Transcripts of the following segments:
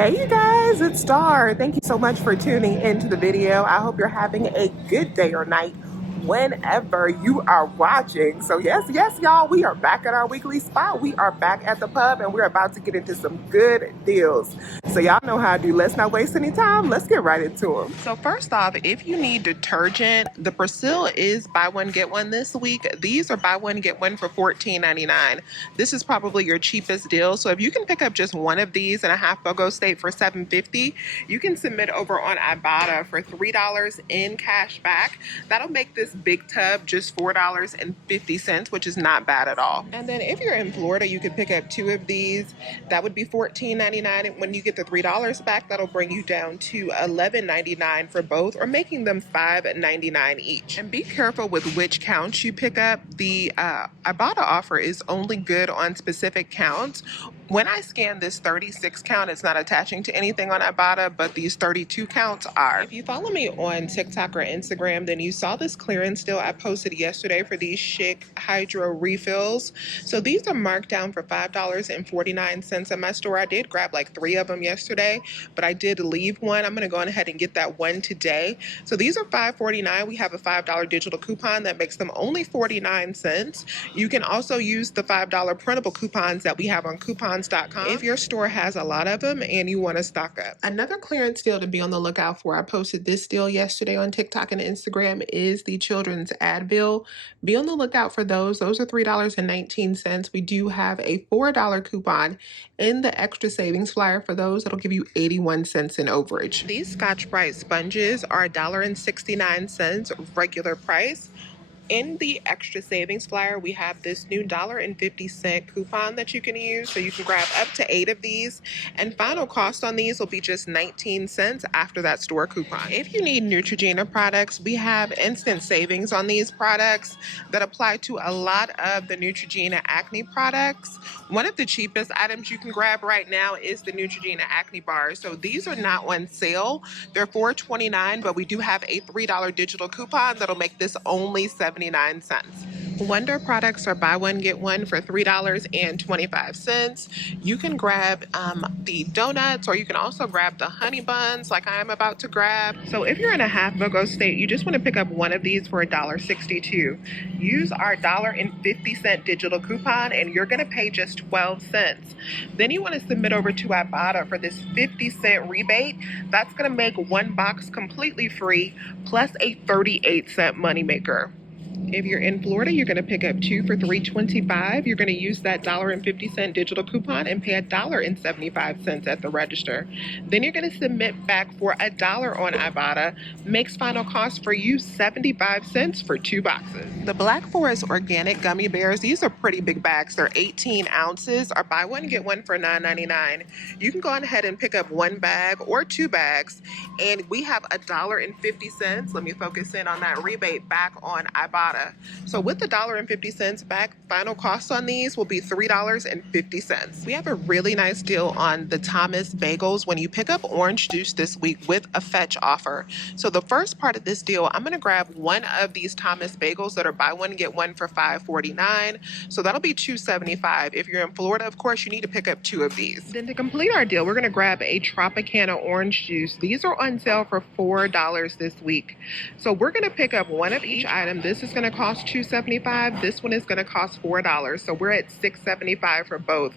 Hey you guys, it's Star. Thank you so much for tuning into the video. I hope you're having a good day or night whenever you are watching. So yes, y'all, we are back at our weekly spot. We are back at the pub and we're about to get into some good deals. So y'all know how I do. Let's not waste any time. Let's get right into them. So first off, if you need detergent, the Persil is buy one, get one this week. These are buy one, get one for $14.99. This is probably your cheapest deal. So if you can pick up just one of these in a half BOGO state for $7.50, you can submit over on Ibotta for $3 in cash back. That'll make this big tub just $4.50, which is not bad at all. And then if you're in Florida, you could pick up two of these. That would be $14.99. When you get the $3 back, that'll bring you down to $11.99 for both, or making them $5.99 each. And be careful with which counts you pick up. The Ibotta offer is only good on specific counts. When I scan this 36 count, it's not attaching to anything on Ibotta, but these 32 counts are. If you follow me on TikTok or Instagram, then you saw this clearance deal I posted yesterday for these chic hydro refills. So these are marked down for $5.49 at my store. I did grab like 3 of them yesterday, but I did leave one. I'm going to go ahead and get that one today. So these are $5.49. We have a $5 digital coupon that makes them only 49 cents. You can also use the $5 printable coupons that we have on coupons.com if your store has a lot of them and you want to stock up. Another clearance deal to be on the lookout for, I posted this deal yesterday on TikTok and Instagram, is the children's Advil. Be on the lookout for those. Those are $3.19. We do have a $4 coupon in the extra savings flyer for those. That'll give you 81 cents in overage. These Scotch-Brite sponges are $1.69 regular price. In the extra savings flyer, we have this new $1.50 coupon that you can use. So you can grab up to 8 of these. And final cost on these will be just 19 cents after that store coupon. If you need Neutrogena products, we have instant savings on these products that apply to a lot of the Neutrogena acne products. One of the cheapest items you can grab right now is the Neutrogena acne bars. So these are not on sale. They're $4.29, but we do have a $3 digital coupon that'll make this only 79 cents. Wonder products are buy one, get one for $3.25. You can grab the donuts, or you can also grab the honey buns like I am about to grab. So if you're in a half BOGO state, you just want to pick up one of these for $1.62. Use our $1.50 digital coupon and you're going to pay just 12 cents. Then you want to submit over to Ibotta for this 50-cent rebate. That's going to make one box completely free plus a 38-cent moneymaker. If you're in Florida, you're going to pick up 2 for $3.25. You're going to use that $1.50 digital coupon and pay $1.75 at the register. Then you're going to submit back for $1 on Ibotta. Makes final cost for you 75 cents for 2 boxes. The Black Forest organic gummy bears, these are pretty big bags. They're 18 ounces, or buy one, get one for $9.99. You can go ahead and pick up 1 bag or 2 bags, and we have $1.50. Let me focus in on that rebate back on Ibotta. So with the $1.50 back, final cost on these will be $3.50. We have a really nice deal on the Thomas bagels when you pick up orange juice this week with a fetch offer. So the first part of this deal, I'm going to grab one of these Thomas bagels that are buy one, get one for $5.49. So that'll be $2.75. If you're in Florida, of course, you need to pick up 2 of these. Then to complete our deal, we're going to grab a Tropicana orange juice. These are on sale for $4 this week. So we're going to pick up one of each item. This is going to cost $2.75. This one is going to cost $4. So we're at $6.75 for both.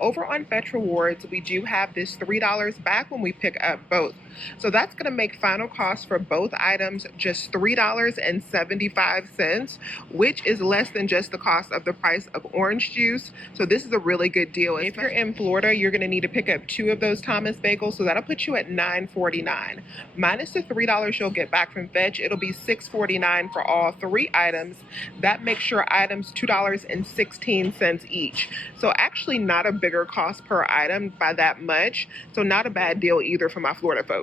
Over on Fetch Rewards, we do have this $3 back when we pick up both. So that's going to make final cost for both items just $3.75, which is less than just the cost of the price of orange juice. So this is a really good deal. If you're in Florida, you're going to need to pick up 2 of those Thomas bagels. So that'll put you at $9.49. Minus the $3 you'll get back from Fetch, it'll be $6.49 for all 3 items. That makes your items $2.16 each. So actually not a bigger cost per item by that much. So not a bad deal either for my Florida folks.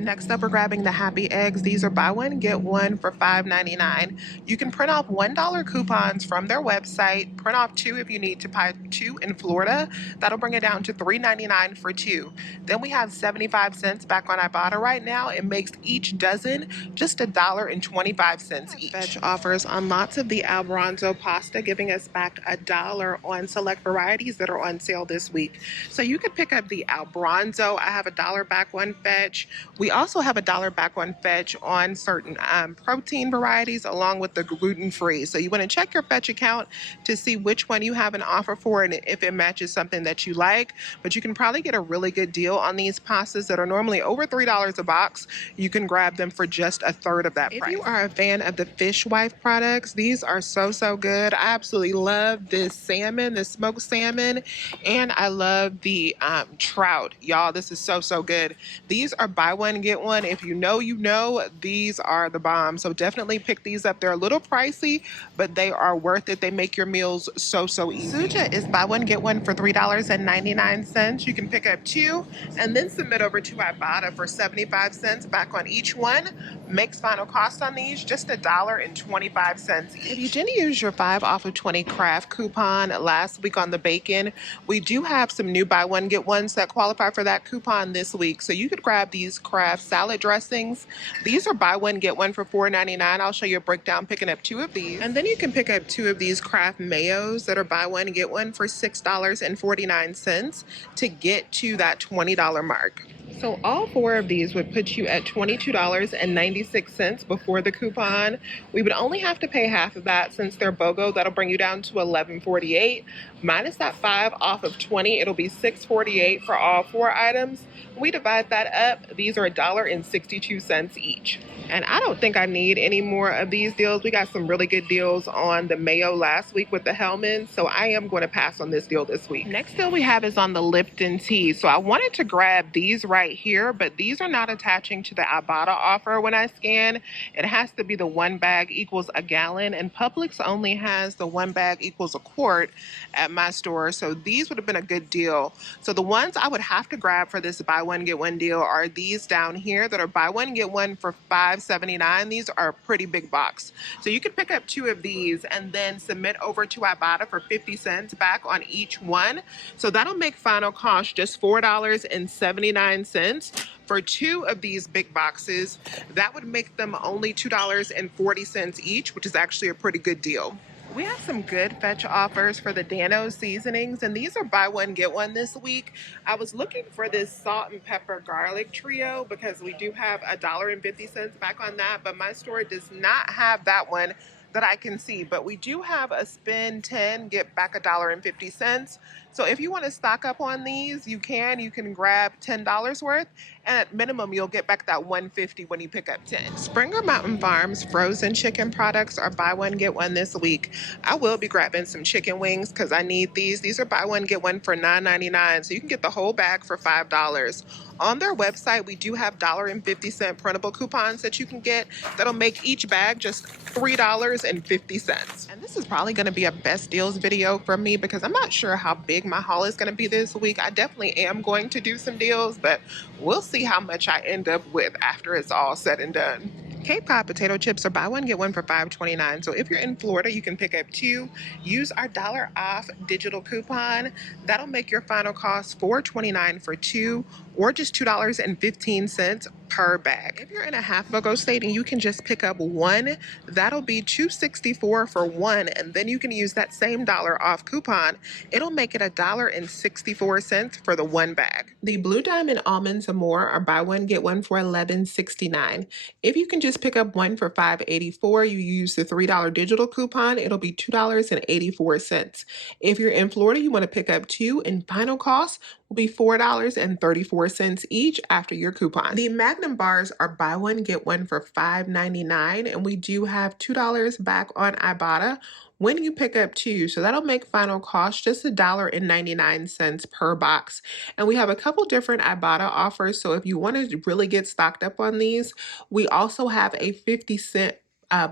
Next up, we're grabbing the Happy Eggs. These are buy one, get one for $5.99. You can print off $1 coupons from their website. Print off 2 if you need to buy 2 in Florida. That'll bring it down to $3.99 for 2. Then we have 75 cents back on Ibotta right now. It makes each dozen just $1.25 each. Fetch offers on lots of the Albronzo pasta, giving us back $1 on select varieties that are on sale this week. So you could pick up the Albronzo. I have $1 back one fetch. We also have $1 back on fetch on certain protein varieties along with the gluten-free. So you want to check your fetch account to see which one you have an offer for and if it matches something that you like. But you can probably get a really good deal on these pastas that are normally over $3 a box. You can grab them for just a third of that price. If you are a fan of the Fish Wife products, these are so good. I absolutely love this salmon, the smoked salmon, and I love the trout. Y'all, this is so good. These are buy one, get one. If you know, you know, these are the bomb. So definitely pick these up. They're a little pricey, but they are worth it. They make your meals so easy. Suja is buy one, get one for $3.99. You can pick up 2 and then submit over to Ibotta for 75 cents back on each one. Makes final cost on these just $1.25 each. If you didn't use your 5 off of 20 craft coupon last week on the bacon, we do have some new buy one, get ones that qualify for that coupon this week. So you could grab these craft salad dressings. These are buy one, get one for $4.99. I'll show you a breakdown picking up 2 of these. And then you can pick up 2 of these craft mayos that are buy one, get one for $6.49 to get to that $20 mark. So all 4 of these would put you at $22.96 before the coupon. We would only have to pay half of that since they're BOGO. That'll bring you down to $11.48. Minus that 5 off of 20, it'll be $6.48 for all 4 items. We divide that up. These are $1.62 each. And I don't think I need any more of these deals. We got some really good deals on the mayo last week with the Hellman, so I am going to pass on this deal this week. Next deal we have is on the Lipton tea. So I wanted to grab these right here, but these are not attaching to the Ibotta offer when I scan. It has to be the 1 bag equals a gallon, and Publix only has the 1 bag equals a quart at my store, so these would have been a good deal. So the ones I would have to grab for this buy one, get one deal are these down here that are buy one, get one for $5.79. These are a pretty big box. So you can pick up 2 of these and then submit over to Ibotta for 50 cents back on each one. So that'll make final cost just $4.79 for 2 of these big boxes. That would make them only $2.40 each, which is actually a pretty good deal. We have some good fetch offers for the Dano seasonings, and these are buy one, get one this week. I was looking for this salt and pepper garlic trio because we do have $1.50 back on that, but my store does not have that one that I can see. But we do have a spend 10, get back $1.50. So if you want to stock up on these, you can grab $10 worth, and at minimum you'll get back that $1.50 when you pick up 10. Springer Mountain Farms frozen chicken products are buy one, get one this week. I will be grabbing some chicken wings because I need these. These are buy one, get one for $9.99, so you can get the whole bag for $5. On their website, we do have $1.50 printable coupons that you can get that'll make each bag just $3.50. And this is probably going to be a best deals video from me because I'm not sure how big my haul is going to be this week. I definitely am going to do some deals, but we'll see how much I end up with after it's all said and done. Cape Cod potato chips are buy one, get one for $5.29. So if you're in Florida, you can pick up 2. Use our $1 off digital coupon. That'll make your final cost $4.29 for 2, or just $2.15 per bag. If you're in a half BOGO state and you can just pick up 1, that'll be $2.64 for 1, and then you can use that same $1 off coupon. It'll make it $1.64 for the 1 bag. The Blue Diamond almonds and more are buy one, get one for $11.69. If you can just pick up 1 for $5.84, you use the $3 digital coupon, it'll be $2.84. If you're in Florida, you want to pick up 2, and final cost will be $4.34 each after your coupon. The Magnum bars are buy one, get one for $5.99, and we do have $2 back on Ibotta when you pick up 2. So that'll make final cost just $1.99 per box. And we have a couple different Ibotta offers. So if you want to really get stocked up on these, we also have a 50-cent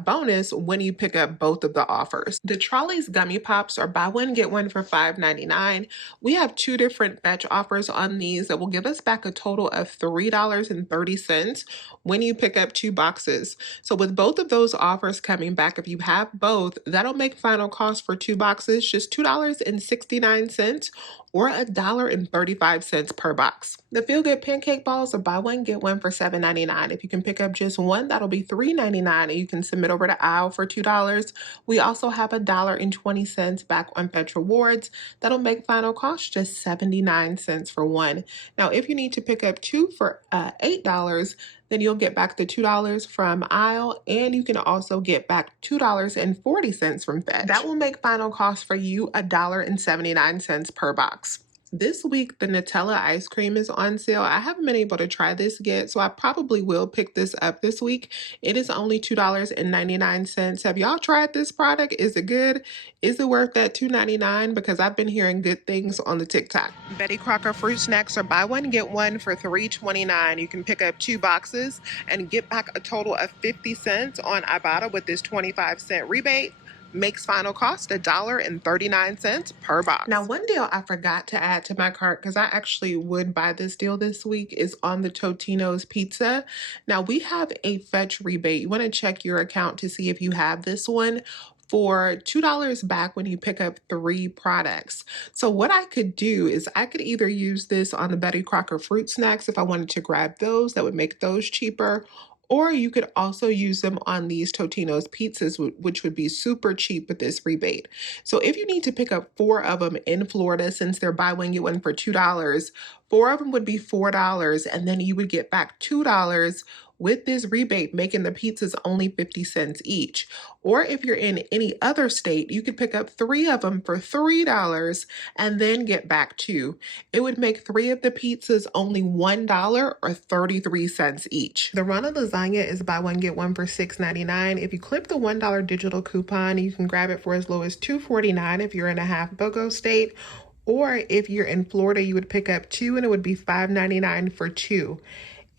bonus when you pick up both of the offers. The Trolley's Gummy Pops are buy one, get one for $5.99. We have two different fetch offers on these that will give us back a total of $3.30 when you pick up two boxes. So with both of those offers coming back, if you have both, that'll make final cost for two boxes just $2.69 or $1.35 per box. The Feel Good Pancake Balls are buy one, get one for $7.99. If you can pick up just one, that'll be $3.99, and you can submit over to aisle for $2. We also have $1.20 back on Fetch Rewards. That'll make final cost just 79 cents for one. Now, if you need to pick up two for $8, then you'll get back the $2 from aisle, and you can also get back $2.40 from Fetch. That will make final cost for you $1.79 per box. This week, the Nutella ice cream is on sale. I haven't been able to try this yet, so I probably will pick this up this week. It is only $2.99. Have y'all tried this product? Is it good? Is it worth that $2.99? Because I've been hearing good things on the TikTok. Betty Crocker fruit snacks are buy one, get one for $3.29. You can pick up two boxes and get back a total of 50 cents on Ibotta with this 25-cent rebate. Makes final cost $1.39 per box. Now, one deal I forgot to add to my cart, because I actually would buy this deal this week, is on the Totino's pizza. Now, we have a Fetch rebate. You want to check your account to see if you have this one for $2 back when you pick up 3 products. So what I could do is I could either use this on the Betty Crocker fruit snacks if I wanted to grab those. That would make those cheaper. Or you could also use them on these Totino's pizzas, which would be super cheap with this rebate. So if you need to pick up 4 of them in Florida, since they're buy one, get one for $2, 4 of them would be $4, and then you would get back $2 with this rebate, making the pizzas only 50 cents each. Or if you're in any other state, you could pick up 3 of them for $3 and then get back 2. It would make 3 of the pizzas only $1 or 33 cents each. The Rana lasagna is buy one, get one for $6.99. If you clip the $1 digital coupon, you can grab it for as low as $2.49 if you're in a half BOGO state. Or if you're in Florida, you would pick up 2 and it would be $5.99 for 2.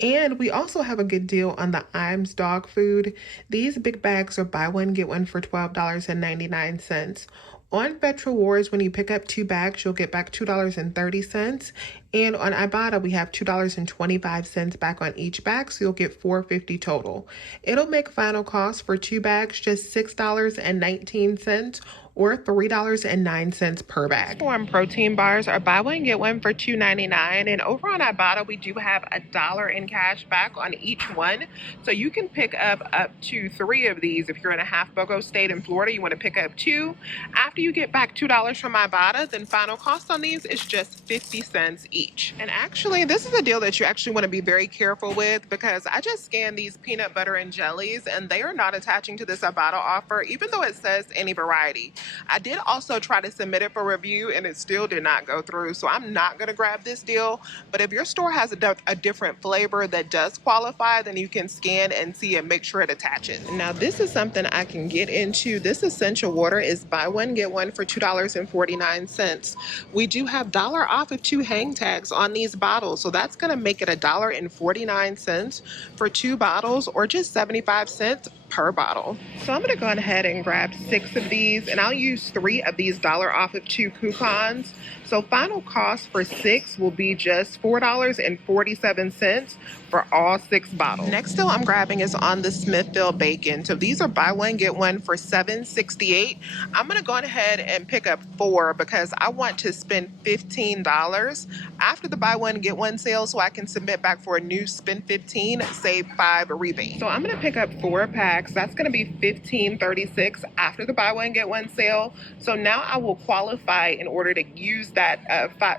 And we also have a good deal on the Iams dog food. These big bags are buy one, get one for $12.99. On Fetch Rewards, when you pick up 2 bags, you'll get back $2.30. And on Ibotta, we have $2.25 back on each bag, so you'll get $4.50 total. It'll make final cost for 2 bags just $6.19 or $3.09 per bag. Form protein bars are buy one, get one for $2.99. And over on Ibotta, we do have $1 in cash back on each one. So you can pick up to 3 of these. If you're in a half BOGO state in Florida, you want to pick up 2. After you get back $2 from Ibotta, then final cost on these is just 50 cents each. And actually, this is a deal that you actually want to be very careful with, because I just scanned these peanut butter and jellies and they are not attaching to this Ibotta offer, even though it says any variety. I did also try to submit it for review and it still did not go through, so I'm not going to grab this deal. But if your store has a different flavor that does qualify, then you can scan and see and make sure it attaches. Now, this is something I can get into. This essential water is buy one, get one for $2.49. We do have $1 off of 2 hang tags on these bottles, so that's going to make it $1.49 for 2 bottles, or just 75 cents per bottle. So I'm going to go ahead and grab 6 of these, and I'll use 3 of these $1 off of 2 coupons. So final cost for 6 will be just $4.47 for all 6 bottles. Next deal I'm grabbing is on the Smithfield bacon. So these are buy one, get one for $7.68. I'm going to go ahead and pick up 4 because I want to spend $15 after the buy one, get one sale, so I can submit back for a new spend 15, save 5 rebate. So I'm going to pick up 4 packs. That's going to be $15.36 after the buy one, get one sale. So now I will qualify in order to use that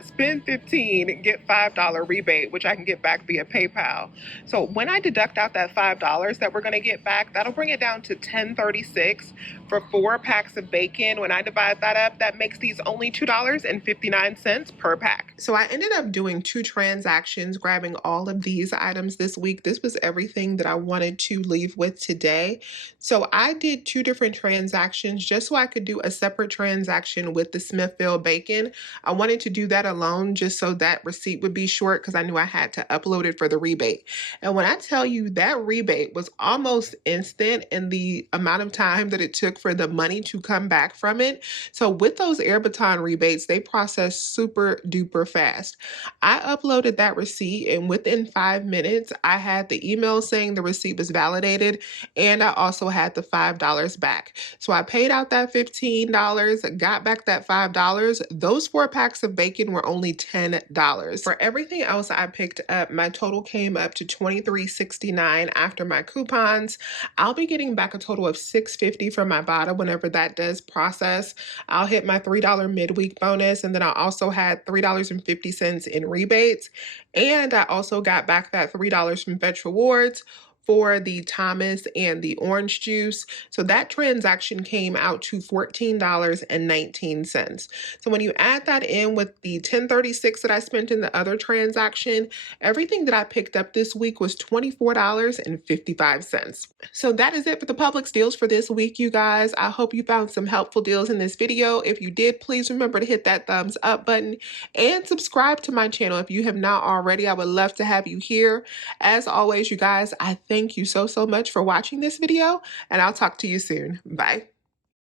spend 15, get $5 rebate, which I can get back via PayPal. So when I deduct out that $5 that we're going to get back, that'll bring it down to $10.36 for 4 packs of bacon. When I divide that up, that makes these only $2.59 per pack. So I ended up doing 2 transactions, grabbing all of these items this week. This was everything that I wanted to leave with today. today. So I did 2 different transactions just so I could do a separate transaction with the Smithfield bacon. I wanted to do that alone just so that receipt would be short because I knew I had to upload it for the rebate. And when I tell you that rebate was almost instant in the amount of time that it took for the money to come back from it. So with those Air Baton rebates, they process super duper fast. I uploaded that receipt and within 5 minutes, I had the email saying the receipt was validated and I also had the $5 back. So I paid out that $15, got back that $5. Those 4 packs of bacon were only $10. For everything else I picked up, my total came up to $23.69 after my coupons. I'll be getting back a total of $6.50 from my Ibotta whenever that does process. I'll hit my $3 midweek bonus, and then I also had $3.50 in rebates. And I also got back that $3 from Fetch Rewards for the Thomas and the orange juice. So that transaction came out to $14.19. So when you add that in with the $10.36 that I spent in the other transaction, everything that I picked up this week was $24.55. So that is it for the Publix deals for this week, you guys. I hope you found some helpful deals in this video. If you did, please remember to hit that thumbs up button and subscribe to my channel if you have not already. I would love to have you here. As always, you guys, I thank you so much for watching this video, and I'll talk to you soon. Bye.